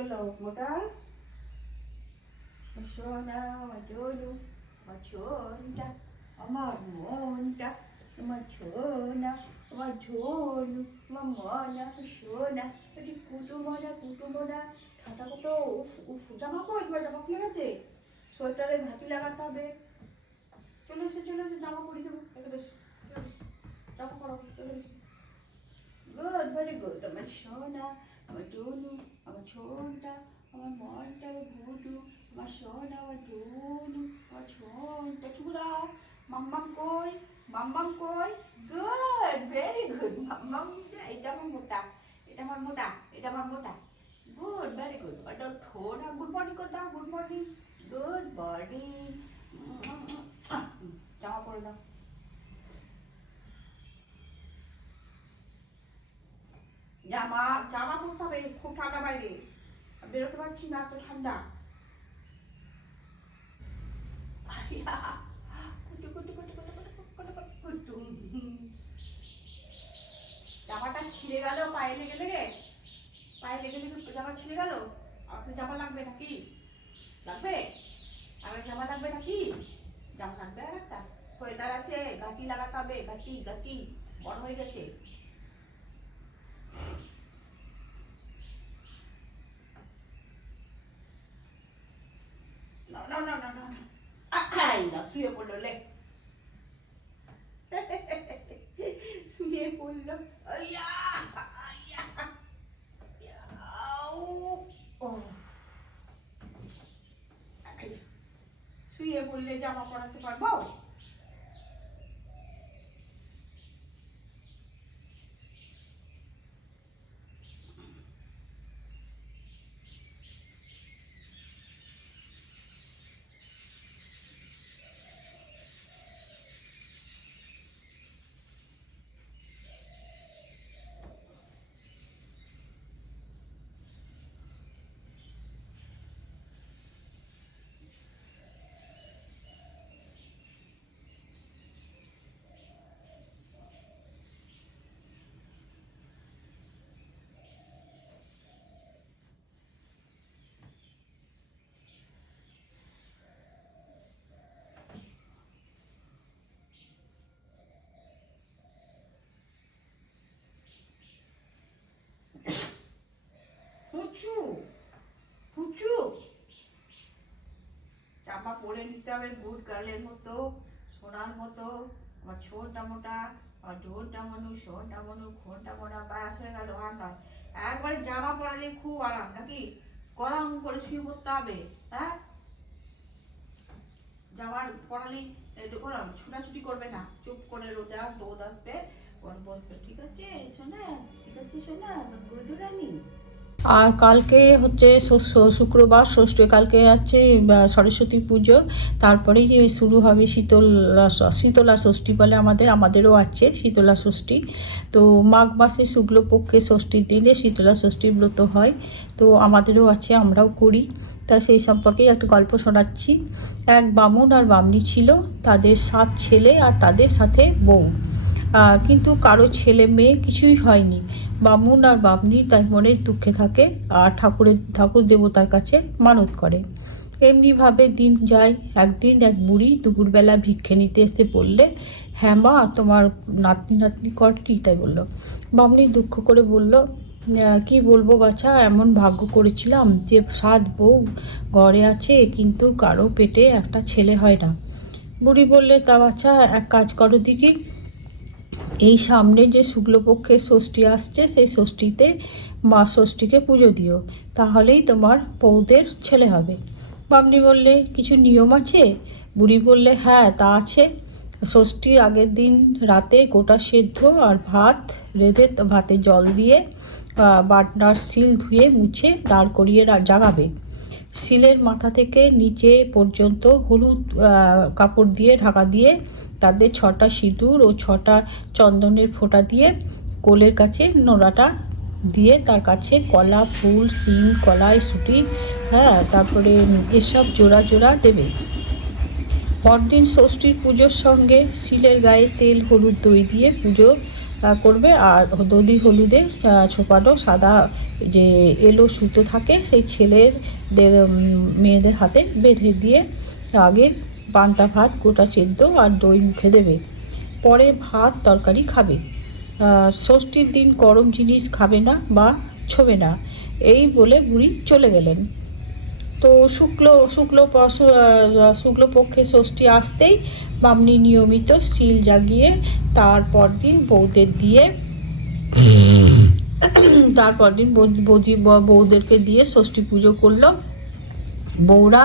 হলো মোটা সোনা আমার জলু আমার ছোনটা আমার মনটা আমার ছোনা আমার ঝোলু আমার মনা সোনা এটি কুটুমনা ঠাটা কত উফ উফ জামা কই তোমার জামা খুলে গেছে সোয়েটারে ঘাটি লাগাতে হবে চলে এসে জামা পরিয়ে দেবো বেশ জামা পড়াবো বেশ গুড ভেরি গুড আমার সোনা আমার ডুনু আমার ছোনটা আমার মনটা ভুটু আমার সোনা আমার ডুনু আমার ছোনটা চুরা মাম্মাম কই গুড ভেরি গুড মাম্মাম এটা আমার মোটা গুড ভেরি গুড ওটা ওঠো না গুড মর্নিং করে দাও গুড মর্নিং জামা পরে দাও জামা পরতে হবে খুব ঠান্ডা বাইরে বেরোতে পারছি না তো ঠান্ডা জামাটা ছিঁড়ে গেল পায়ে লেগে জামা ছিঁড়ে গেল আপনার জামা লাগবে নাকি আমার জামা লাগবে নাকি জামা লাগবে আর একটা সোয়েটার আছে ঘাটি লাগাতে হবে ঘাটি বড় হয়ে গেছে না শুয়ে পড়লো লে শুয়ে পড়লো শুয়ে পড়লে জামা পরাতে পারবো পুচু জামা পরে নিতে হবে গুড গার্লের মতো সোনার মতো আমার ছোটটা মোটা আমার ঝোলটা মনু সোনটা মনু খোনটা মোটা বায়াস হয়ে গেল আর নয় একবারে জামা পরালে খুব আরাম নাকি গরম করে শুয়ে পড়তে হবে হ্যাঁ জামার পরালি ছুটাছুটি করবে না চুপ করে রোদ আসবে বসবে ঠিক আছে শোনা গুড রানী আর কালকে হচ্ছে শুক্রবার ষষ্ঠী, কালকে আছে সরস্বতী পুজো, তারপরেই শুরু হবে শীতলা ষষ্ঠী বলে আমাদেরও আছে শীতলা ষষ্ঠী। তো মাঘ মাসে শুক্লপক্ষে ষষ্ঠীর দিনে শীতলা ষষ্ঠীর ব্রত হয়, তো আমাদেরও আছে, আমরাও করি। তা সেই সম্পর্কেই একটা গল্প শোনাচ্ছি। এক বামুন আর বামনি ছিল, তাদের 7 ছেলে আর তাদের সাথে বউ, কিন্তু কারো ছেলে মেয়ে কিছুই হয়নি। বামুন আর বামনি তাই মনের দুঃখে থাকে আর ঠাকুর দেবতার কাছে মানত করে। এমনিভাবে দিন যায়। একদিন এক বুড়ি দুপুরবেলা ভিক্ষে নিতে এসে বললে, হ্যাঁ মা, তোমার নাতনি কটি? তাই বললো। বামনি দুঃখ করে বলল, কি বলবো বাছা, এমন ভাগ্য করেছিলাম যে 7 বউ ঘরে আছে, কিন্তু কারো পেটে একটা ছেলে হয় না। বুড়ি বললে, তা বাছা এক কাজ করো দেখি, এই সামনে যে শুক্লপক্ষের ষষ্ঠী আসছে, সেই ষষ্ঠীতে মা ষষ্ঠীকে পুজো দিও, তাহলেই তোমার বউদের ছেলে হবে। বামনি বললে, কিছু নিয়ম আছে? বুড়ি বললে, হ্যাঁ তা আছে। ষষ্ঠীর আগের দিন রাতে গোটা সেদ্ধ আর ভাত রেঁধে ভাতে জল দিয়ে বাটনার শিল ধুয়ে মুছে দাঁড় করিয়ে জাগাবে। শিলের মাথা থেকে নিচে পর্যন্ত হলুদ কাপড় দিয়ে ঢাকা দিয়ে তাদের 6টা সিঁদুর ও 6টা চন্দনের ফোঁটা দিয়ে কোলের কাছে নোড়াটা দিয়ে তার কাছে কলা, ফুল, শিং, কলাই, সুটি, তারপরে এসব জোড়া জোড়া দেবে। পরদিন ষষ্ঠীর পুজোর সঙ্গে শিলের গায়ে তেল, হলুদ, দই দিয়ে পুজো করবে, আর দধি হলুদে ছোপানো সাদা যে এলো সুতো থাকে সেই ছেলেদের মেয়েদের হাতে বেঁধে দিয়ে আগে পান্তা ভাত গোটা সেদ্ধ আর দই মুখে দেবে, পরে ভাত তরকারি খাবে। ষষ্ঠীর দিন গরম জিনিস খাবে না বা ছোবে না, এই বলে বুড়ি চলে গেলেন। তো শুক্লপক্ষে ষষ্ঠী আসতেই বামনি নিয়মিত শিল জাগিয়ে তারপর দিন বউদেরকে দিয়ে ষষ্ঠী পুজো করলো। বউরা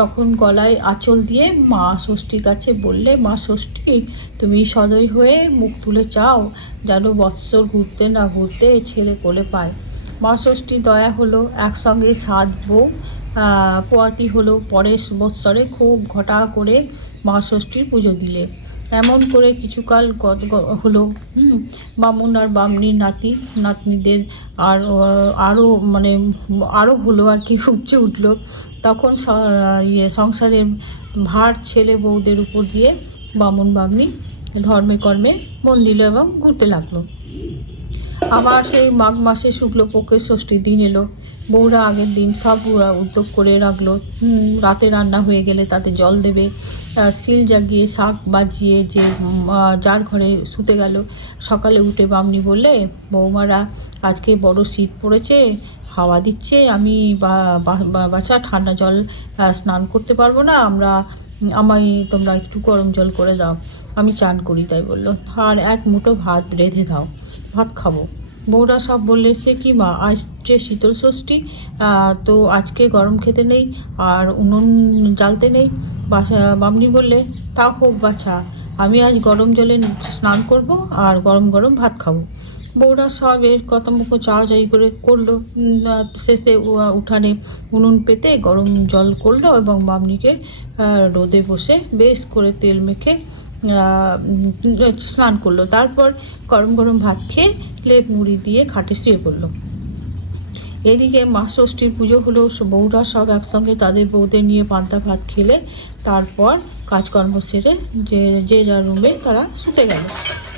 তখন গলায় আঁচল দিয়ে মা ষষ্ঠীর কাছে বললে, মা ষষ্ঠী, তুমি সদয় হয়ে মুখ তুলে চাও যেন বৎসর ঘুরতে না ঘুরতে ছেলে কোলে পায়। মা ষষ্ঠী দয়া হলো, একসঙ্গে 7 বউ পোয়াতি হলো। পরের বৎসরে খুব ঘটা করে মা ষষ্ঠীর পুজো দিলে। এমন করে কিছুকাল হলো। বামুন আর বামনির নাতনিদের আরও হলো আর কি, উপচে উঠলো। তখন সংসারের ভার ছেলে বউদের উপর দিয়ে বামুন বামনি ধর্মে কর্মে মন দিল এবং ঘুরতে লাগলো। আবার সেই মাঘ মাসে শুক্লপক্ষের ষষ্ঠীর দিন এলো। বউরা আগের দিন সব উদ্যোগ করে রাখলো। রাতে রান্না হয়ে গেলে তাতে জল দেবে, শিল জাগিয়ে শাক বাজিয়ে যার ঘরে শুতে গেল। সকালে উঠে বামনি বললে, বৌমারা, আজকে বড় শীত পড়েছে, হাওয়া দিচ্ছে, আমি বাছা ঠান্ডা জল স্নান করতে পারবো না, তোমরা একটু গরম জল করে দাও, আমি চান করি। তাই বললো, আর 1 মুঠো ভাত রেঁধে দাও, ভাত খাবো। বউরা সব বললে, সে কি মা, আজ যে শীতল ষষ্ঠী, তো আজকে গরম খেতে নেই আর উনুন জ্বালতে নেই। বামনি বললে, তা হোক বাছা, আমি আজ গরম জলে স্নান করব আর গরম গরম ভাত খাবো। বউরা সব এর কথা মুখো চাওয়াচাই করে করলো। শেষে উঠানে উনুন পেতে গরম জল করলো এবং বামনিকে রোদে বসে বেশ করে তেল মেখে স্নান করলো। তারপর গরম গরম ভাত খেয়ে লেপ মুড়ি দিয়ে খাটে শুয়ে পড়লো। এদিকে মা ষষ্ঠীর পুজো হলো। বউরা সব একসঙ্গে তাদের বউদের নিয়ে পান্তা ভাত খেলে তারপর কাজকর্ম সেরে যে যার রুমে তারা শুতে গেল।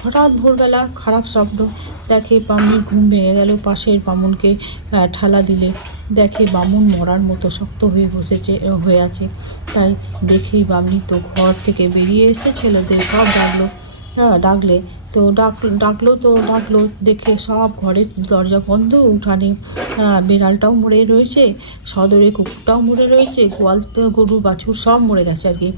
হঠাৎ ভোরবেলা খারাপ স্বপ্ন দেখে। বামুনির ঘুম ভেঙে গেল। পাশের বামুনকে ঠেলা দিলে দেখে বামুন মরার মতো শক্ত হয়ে আছে। তাই দেখেই বামনি তো ঘর থেকে বেরিয়ে এসে ছেলেদের সব ডাকলে তো ডাকলো দেখে সব ঘরের দরজা বন্ধ। উঠানে বেড়ালটাও মরে রয়েছে, সদরে কুকুরটাও মরে রয়েছে, গোয়াল গরু বাছুর সব মরে গেছে আর কি।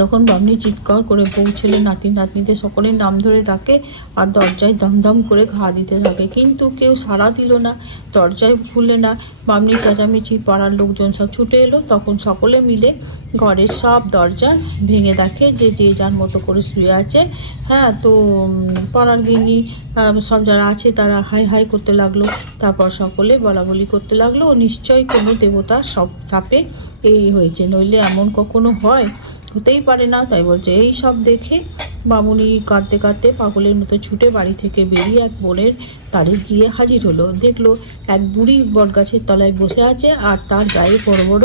তখন বামনি চিৎকার করে বউ ছেলে নাতনিদের সকলের নাম ধরে ডাকে আর দরজায় দমদম করে ঘা দিতে থাকে, কিন্তু কেউ সাড়া দিল না, দরজায় খুললে না। বামনির চেঁচামেচি পাড়ার লোকজন সব ছুটে এলো। তখন সকলে মিলে ঘরের সব দরজা ভেঙে দেখে যে যার মতো করে শুয়ে আছে। তো পাড়ার গিন্নি সব যারা আছে তারা হাই হাই করতে লাগলো। তারপর সকলে বলাবলি করতে লাগলো, নিশ্চয়ই কোনো দেবতার সব সাপে এই হয়েছে, নইলে এমন কখনো হয়, হতেই পারে না। তাই বলছে। এই সব দেখে বামুনি কাঁদতে কাঁদতে পাগলের মতো ছুটে বাড়ি থেকে বেরিয়ে এক বনের তারে গিয়ে হাজির হলো। দেখলো এক বুড়ি বটগাছের তলায় বসে আছে আর তার গায়ে বড় বড়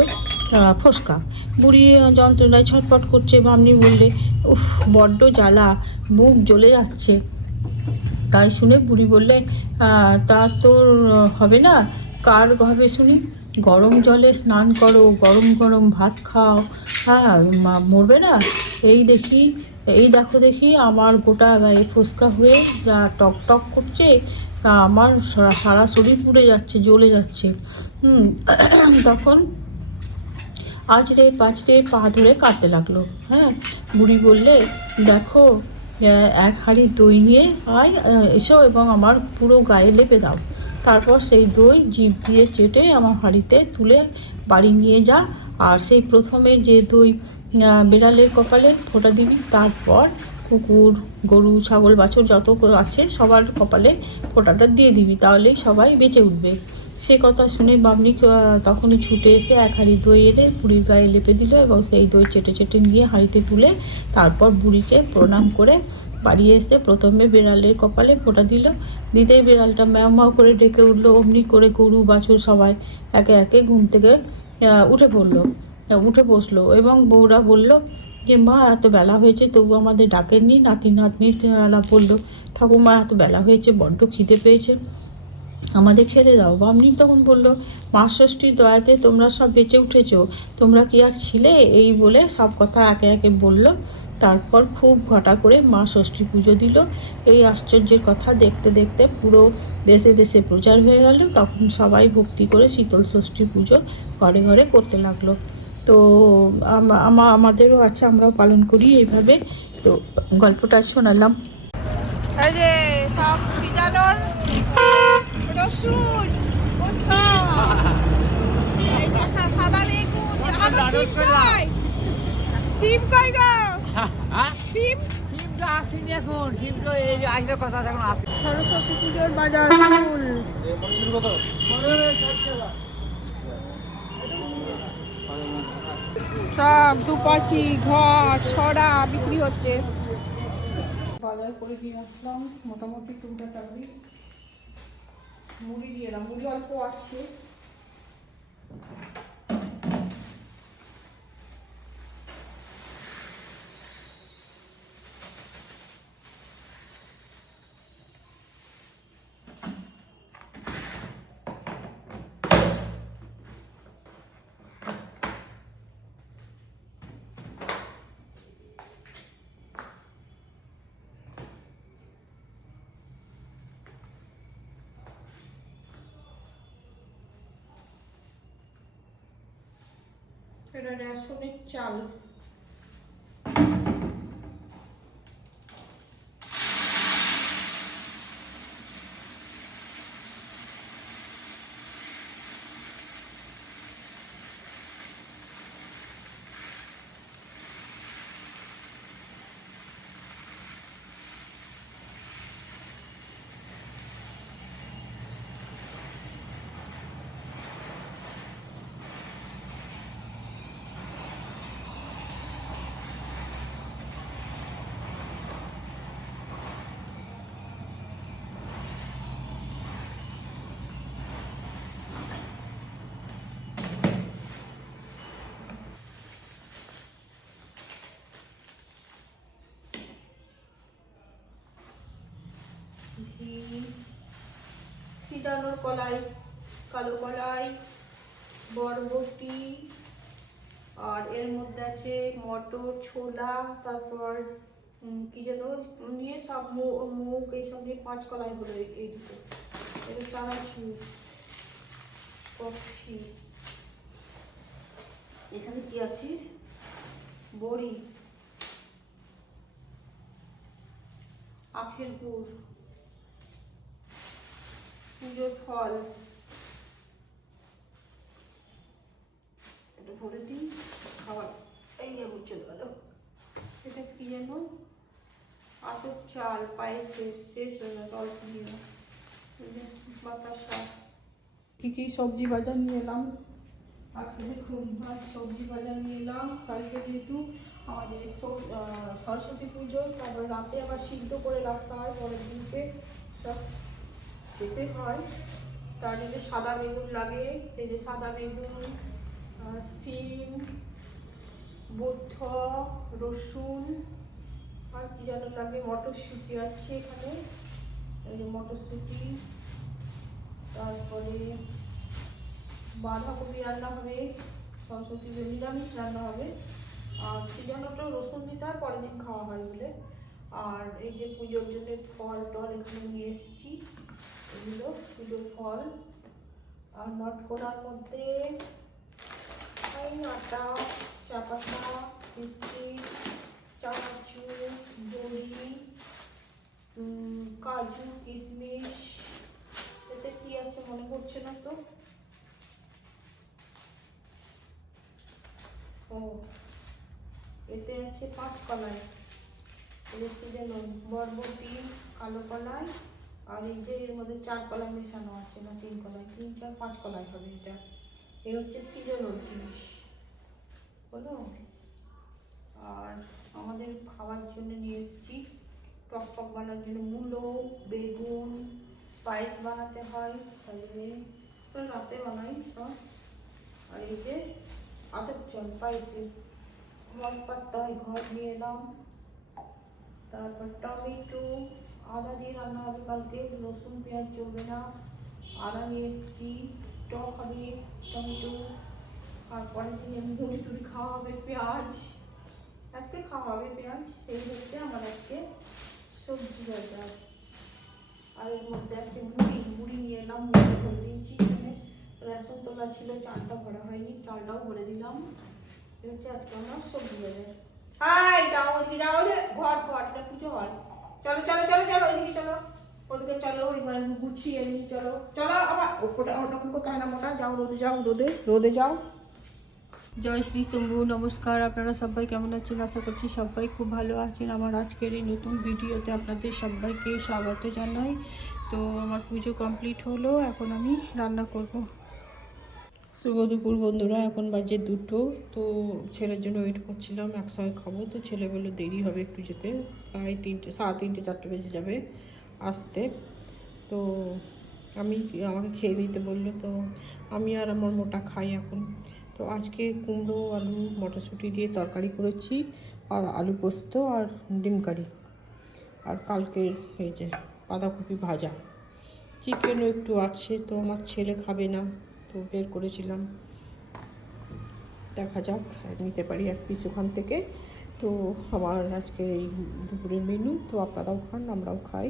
ফোসকা। বুড়ি যন্ত্রণায় ছটফট করছে। বামনি বললে, উফ, বড্ড জ্বালা, বুক জ্বলে যাচ্ছে। তাই শুনে বুড়ি বললে, তা তোর হবে না, কার হবে শুনি? গরম জলে স্নান করো, গরম গরম ভাত খাও, মরবে না। এই দেখো দেখি আমার গোটা গায়ে ফোসকা হয়ে যা টক টক করছে, আমার সারা শরীর পুড়ে যাচ্ছে, জ্বলে যাচ্ছে। তখন আজরে পাঁচরে পা ধরে কাঁদতে লাগলো। বুড়ি বললে, দেখো, 1 হাঁড়ি দই নিয়ে এসো এবং আমার পুরো গায়ে লেপে দাও। তারপর সেই দই জিভ দিয়ে চেটে আমার হাঁড়িতে তুলে বাড়ি নিয়ে যা। আর সেই প্রথমে যে দই বিড়ালের কপালে ফোঁটা দিবি, তারপর কুকুর গরু ছাগল বাছুর যত আছে সবার কপালে ফোঁটাটা দিয়ে দিবি, তাহলেই সবাই বেঁচে উঠবে। সে কথা শুনে বামনি তখনই ছুটে এসে 1 হাঁড়ি দই এনে বুড়ির গায়ে লেপে দিল এবং সেই দই চেটে চেটে নিয়ে হাঁড়িতে তুলে তারপর বুড়িকে প্রণাম করে বাড়ি এসে প্রথমে বিড়ালের কপালে ফোঁটা দিতেই বিড়ালটা ম্যাও ম্যাও করে ডেকে উঠলো। অমনি করে গরু বাছুর সবাই একে একে ঘুম থেকে উঠে বসলো এবং বউরা বলল যে, মা, এত বেলা হয়েছে তবু আমাদের ডাকেননি। নাতিরা বললো, ঠাকুমা, এত বেলা হয়েছে, বড্ড খিদে পেয়েছে, আমাদের খেতে দাও। বামনি তখন বললো, মা ষষ্ঠীর দয়াতে তোমরা সব বেঁচে উঠেছো, তোমরা কি আর ছিলে? এই বলে সব কথা একে একে বলল। তারপর খুব ঘটা করে মা ষষ্ঠী পুজো দিল। এই আশ্চর্যের কথা দেখতে দেখতে পুরো দেশে দেশে প্রচার হয়ে গেল। তখন সবাই ভক্তি করে শীতল ষষ্ঠী পুজো ঘরে ঘরে করতে লাগলো। তো আমাদেরও আছে, আমরাও পালন করি এইভাবে। তো গল্পটা শোনালাম। এই যে সব সিজানোর রসুন, এই যে সাদা বেগুন, সিম কই? সিম কই গো? সিম আসেনি এখন, সিম তো এই আসবে কথা এখন আসে। সরস্বতী পুজোর বাজার ফুল সব দুপাচি ঘট সরা বিক্রি হচ্ছে। বাজার করে নিয়ে আসলাম মোটামুটি টুকটা টাকরি। মুড়ি দিয়ে এলাম, মুড়ি অল্প আছে। এটা রেশনের চাল। সিজানোর কলাই, কালো কলাই, বরবটি, আর এর মধ্যে আছে মটর, ছোলা, তারপর কি যেন নিয়ে সব মুগ এইসব নিয়ে 5 কলাই হলো এই দুটো। এটা চানাচুর, কফি, এখানে কি আছে, বড়ি, আখের গুড়, পুজোর ফল, এটা ভরে দিই খাবার। এই আমার চলে গেল। এটা কি যেন আতপ চাল, পায়েস শেষ হয়ে গেল, অল্প দিয়ে বাতাসা। কী কী সবজি বাজার নিয়ে এলাম আজকে দেখুন। আজ সবজি বাজার নিয়ে এলাম, কালকে যেহেতু আমাদের সরস্বতী পুজো, তারপর রাতে আবার সিদ্ধ করে রাখতে হয়, পরের দিনকে সব খেতে হয়। তার জন্য সাদা বেগুন লাগে। এই যে সাদা বেগুন, সিম, বুদ্ধ, রসুন, আর কি যেন লাগে, মটরশুঁটি আছে এখানে। এই যে মটরশুঁটি, তারপরে বাঁধাকপি রান্না হবে, সরস্বতী নিরামিষ রান্না হবে। আর সিজনটা রসুন দিতে হয়, পরের দিন খাওয়া হয় বলে। আর এই যে পুজোর জন্য ফল টল এখানে নিয়ে এসেছি, এগুলো পুজোর ফল। আর নটকোনার মধ্যে আটা, চা পাতা, বিস্কিট, চানাচুর, দই, কাজু, কিশমিশ। এতে কি আছে মনে পড়ছে না তো। ও, এতে আছে 5 কলাই, বরবটি, কালো কলাই, আর এই যে এর মধ্যে 4 কলাই মেশানো আছে, না 3 কলাই, 3 4 5 কলাই হবে এটা। এই হচ্ছে সিজনাল জিনিস বলো। আর আমাদের খাওয়ার জন্য নিয়ে এসেছি টক টক বানানোর জন্য মূলো, বেগুন, পায়েস বানাতে হয়, তাহলে রাতে বানাই সব। আর এই যে আতপ চাল, পায়েসের পাত্তা ঘর নিয়ে এলাম। তারপর টমেটো, আদা দিয়ে রান্না হবে কালকে, রসুন পেঁয়াজ চলবে না। আদা নিয়ে এসেছি, টক হবে, টমেটো, আর পরের দিন আমি বড়ি টুড়ি খাওয়া হবে, পেঁয়াজ, আজকে খাওয়া হবে পেঁয়াজ। এই হচ্ছে আমার আজকে সবজি বাজার। আর এর মধ্যে আছে মুড়ি নিয়ে এলাম, মুড়ি ভরে দিয়েছি। এখানে রেশন তোলা ছিল, চালটা ভরা হয়নি, চালটাও ভরে দিলাম। এই হচ্ছে আজকে আমার সবজি বাজার। হাই যাও, ওইদিকে যাও, ঘর এটা পুজো হয়। চলো চলো চলো চলো, ওইদিকে চলো, ওদিকে চলো, এবার গুছিয়ে নিই। চলো চলো, আবার ওটা কোথায় না মোটা, যাও রোদে, যাও রোদে যাও। জয় শ্রী শম্ভু, নমস্কার। আপনারা সবাই কেমন আছেন? আশা করছি সবাই খুব ভালো আছেন। আমার আজকের এই নতুন ভিডিওতে আপনাদের সবাইকে স্বাগত জানাই। তো আমার পুজো কমপ্লিট হলো, এখন আমি রান্না করব। শুভ দুপুর বন্ধুরা, এখন বাজে 2টো। তো ছেলের জন্য ওয়েট করছিলাম, একসঙ্গে খাবো। তো ছেলে বললো দেরি হবে একটু যেতে, প্রায় 3টে, 3:30, 4টে বেজে যাবে আসতে। তো আমাকে খেয়ে নিতে বললো। তো আমি আর আমার মোটা খাই এখন। তো আজকে কুমড়ো, আলু, মটরশুঁটি দিয়ে তরকারি করেছি, আর আলু পোস্ত, আর ডিম কারি। আর কালকে এই যে বাঁধাকপি ভাজা, চিকেনও একটু আছে। তো আমার ছেলে খাবে না, তো বের করেছিলাম, দেখা যাক নিতে পারি 1 পিস ওখান থেকে। তো আমার আজকে এই দুপুরের মেনু। তো আপনারাও খান, আমরাও খাই।